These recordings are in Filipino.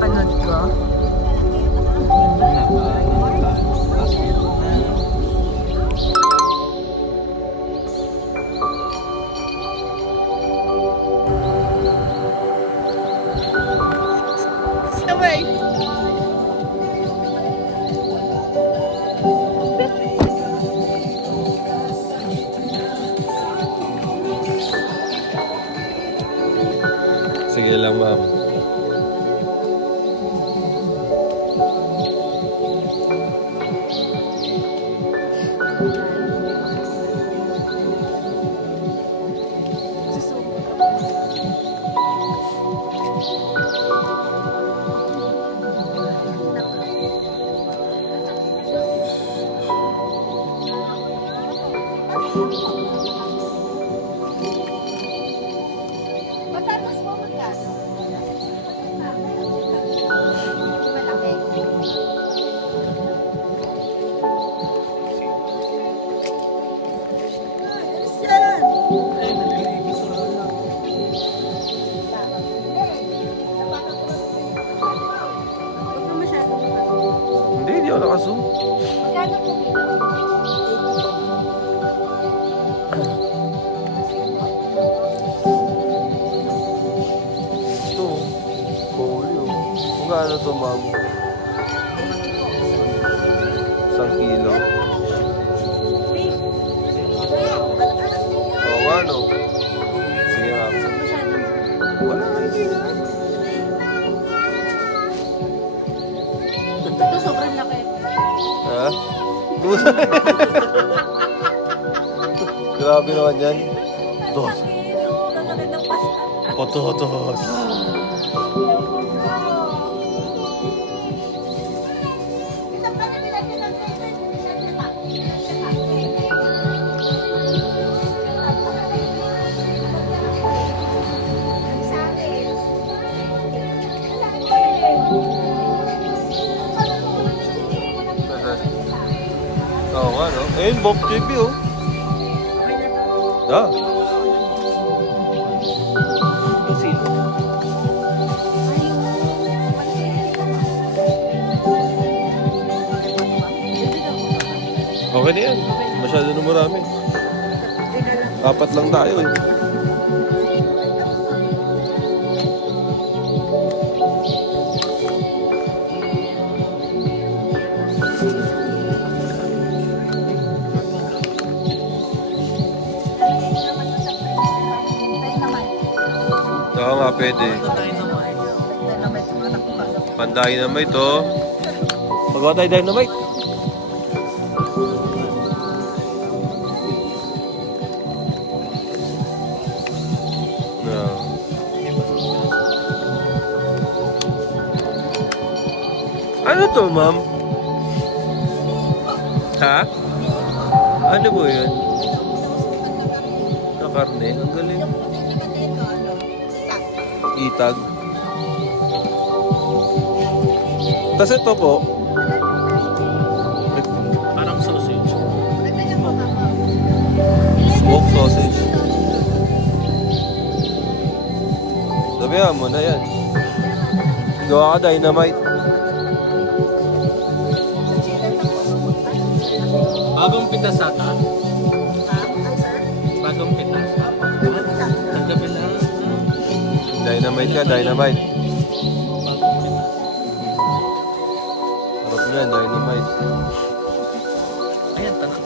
napapanood ko. Away. Sige lang, ma'am. Patatas mo magkano? Hindi ako nakazoom. Magkano po kilo? Ito, polio. Kung gaano to, ma'am? 1 kilo. Oo nga, no? Sige, ma'am. Wala, hindi na. Ito sobrang laki. Ha? Grabe naman yan. Dos. Lalaki ng pasta. Pototos. Oo nga, no? Ayun, Bob TV, oh. Da. Okay na yan. Masyado na marami. 4 lang tayo, eh. Oo nga, pwede. Pan-dynamite, oh. Magawa tayo dynamite. No. Ano to, ma'am? Ha? Ano po yun? Na karne? Ang galing. Itag. Tapos ito po. Parang sausage. Smoked sausage. Sabihan mo na yan. Gawa ka dynamite. Bagong pitas ata. Bagong pitas. Ang gabi lang. Dynamite ka, dynamite. Bagong pitas. Harap niyan, dynamite. Ayan, tanong.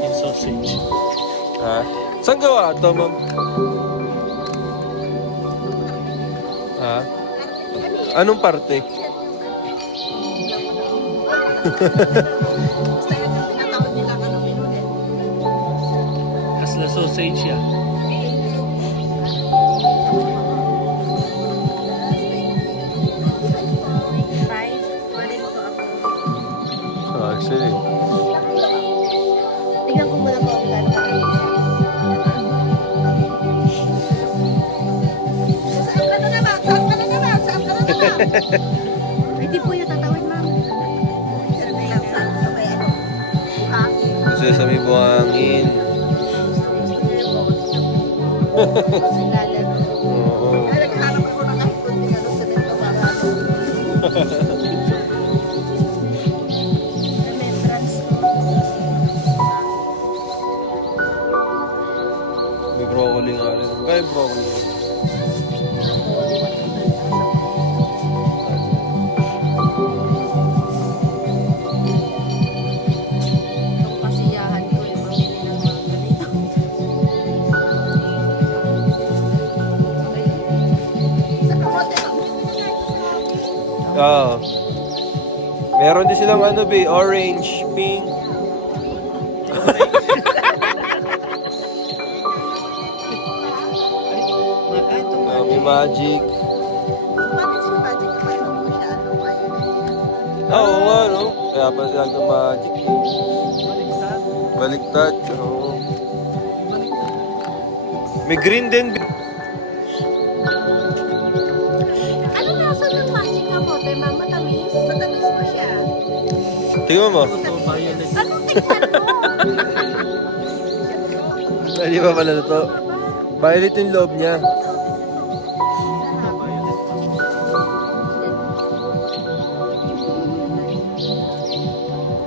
Yung sausage. Ha? Saan gawa ito, ma'am? Ha? Anong parte? Kasla sausage yan. Actually. Tingnan ko muna po ang ganda. Saan ka na naman? Saan ka na naman? Saan ka na naman? Hindi po yung tatawid, ma'am. Gusto sa may buhangin. Lalaro. Oo. Naghanap ako ng kahit kunting ano sa din silang ano be, orange, pink. Ay, ito nga. May magic. Bakit siya magic naman mo siya? Ano ba yun? Oo nga, no? Kaya pala sila ng magic eh. Baliktad. Baliktad. Oo. May green din. Ano nasa ng magic na bote, ma'am? Matamis? Matamis pa siya. Tingnan mo. Ito, violet. Anong tignan mo? Hindi pa pala na to. Violet yung loob niya. Violet.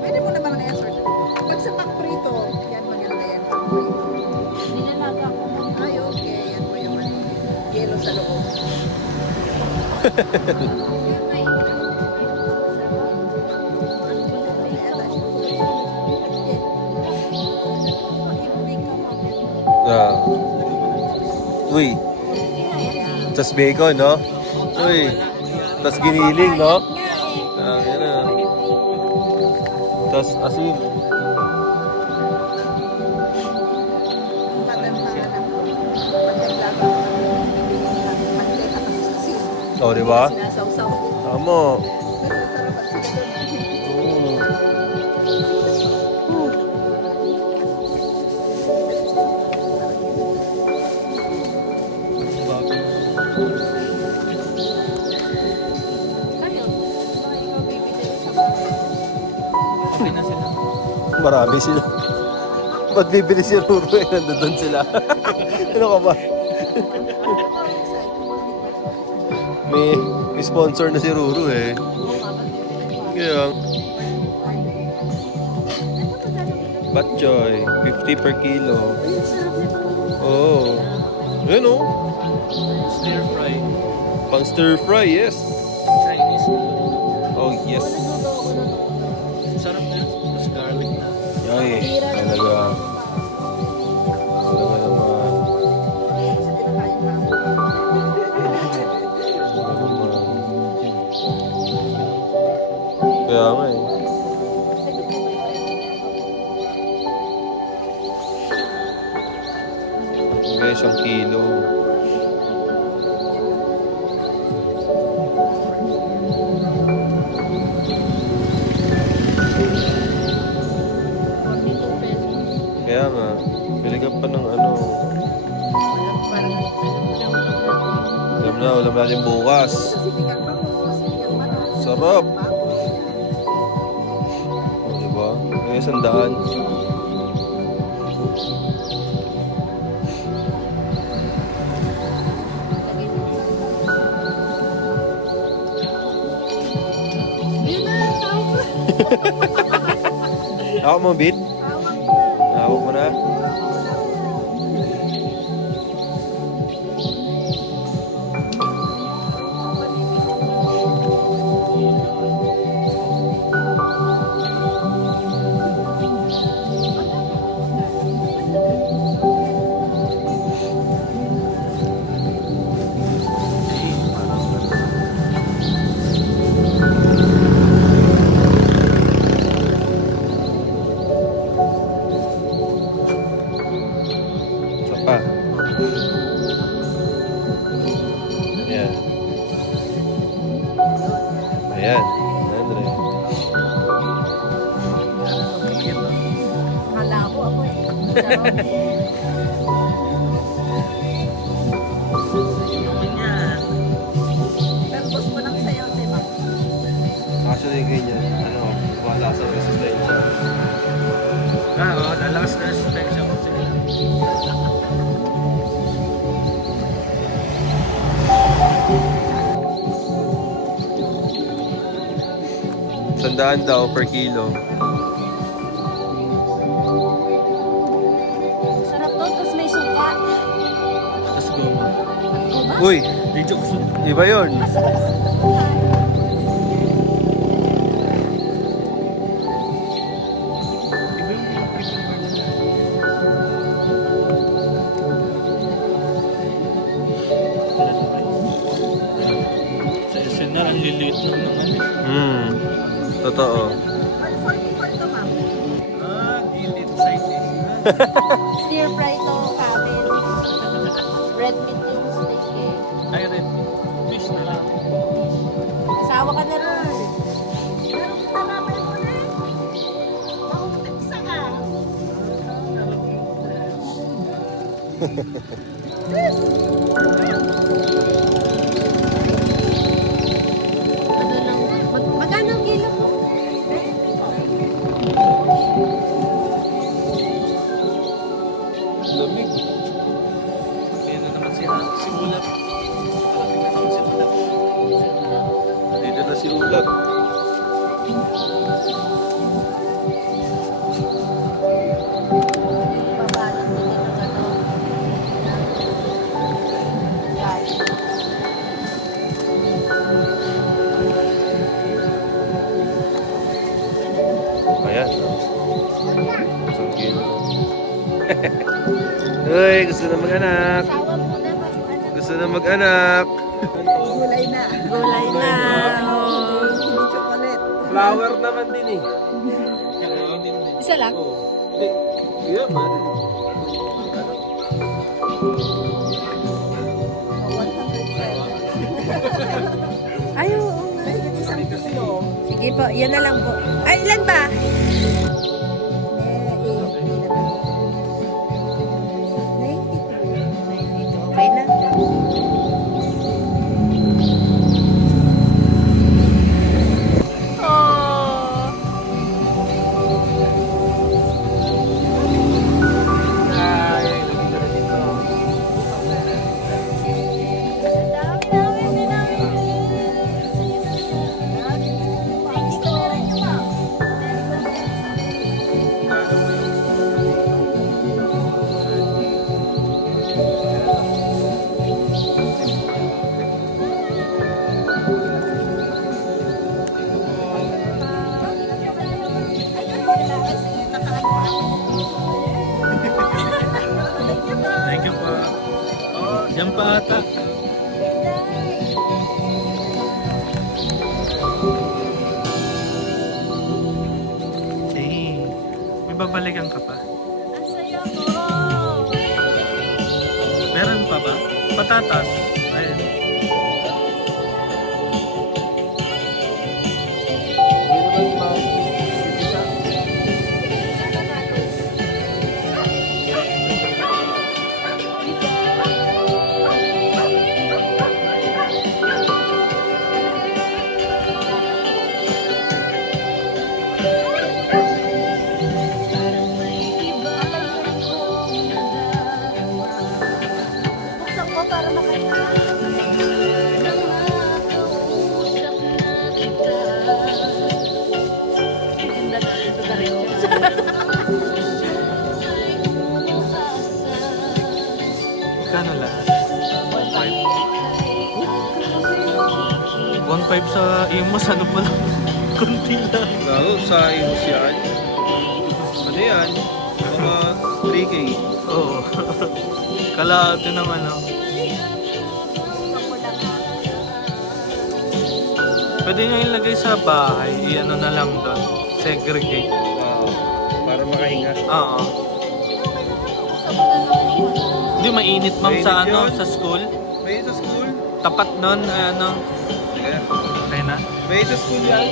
Pwede mo naman na sort. Pag sa paprito, yan maganda yan. Ninalaga ko. Ay, okay. Yan po yung ano, yellow sa loob. Ah. Uy. Tas bacon, no? Uy. Tas giniling, no? Ah, yan na. Tas asin. Oh, di ba? Sinasawsaw. Tama. Nasasarapan sila doon. Mm. Bago. Ano? Baka ikaw bibili sa bahay. Okay na sila. Marami sila. Ba't bibili si Ruro eh? Nandun sila. Ano ka ba? May sponsor na si Ruro eh. Kaya, Batchoy, 50 per kilo. Oo. Oh. Yan o. Stir fry. Pang stir fry, yes. Chinese food. Oh, yes. Sarap na. Tapos garlic na. Ay, talaga. Talaga naman. Kaya nga eh. May 1 kilo. Kaya nga, pili ka pa ng ano. Alam na, ulam natin bukas. Sarap. O, diba? May 100. Ako mo, Bit? Hawak mo na. Isa pa. Ayan. Ayan. 100. Kala ko ako eh. Inuman yan. Pero boss mo lang sa'yo, di ba? Actually, ganyan. Ano, wala sa resistensya. Oo, lalakas na resistensya ko. Sige. Sandaan daw per kilo. Sarap to, tapos may suka. Let's go. Diba? Uy, Di joke so. iba yun. Sa SNR, ang liliit lang ng ano. Totoo. Stir fry to kanin. Red meat yung steak eh. Ay, red. Fish na lang. Asawa ka na rin. Pero kinamay mo na. Maumiksa ka. Ano lang. Magkano ang kilo mo? Lamig. Ayan na naman si Ulat. Malapit na naman si Ulat. Dito na si Ulat. Pabalot nila ng ano. Guys. Ayan. Isang kilo. Uy, gusto na mag-anak. Asawa mo na mag-anak. Gusto na mag-anak. Gulay na. Gulay na. Hindi chocolate. Flower naman din eh. Isa lang? Hindi. Yeah, man. 107. Ay, oo nga. Mahigit isang kilo. Sige po, yan na lang po. Ay, ilan ba? Okay na. Oh. Ay, lagi ka na dito. Thank you po. Oh, diyan pa ata. Eh, may babalikan ka pa. Ang saya ko. Meron pa ba? Patatas. Ayun. Buksan ko para makita. Ganda natin ito na rin. Kano lahat? 1.5 sa Imos, ano pa lang? Kunti lang. Lalo sa Imus yan. Ano yan? Mga 3K. Oo. Kalahati naman, no? Pwede nyo ilagay sa bahay, i-ano na lang doon. Segregate. Oo. Para makahinga. Oo. Hindi mainit ma'am sa Mainit ano, yun. sa school. May sa school. Tapat nun, ano, Sige. okay na. May sa school yan.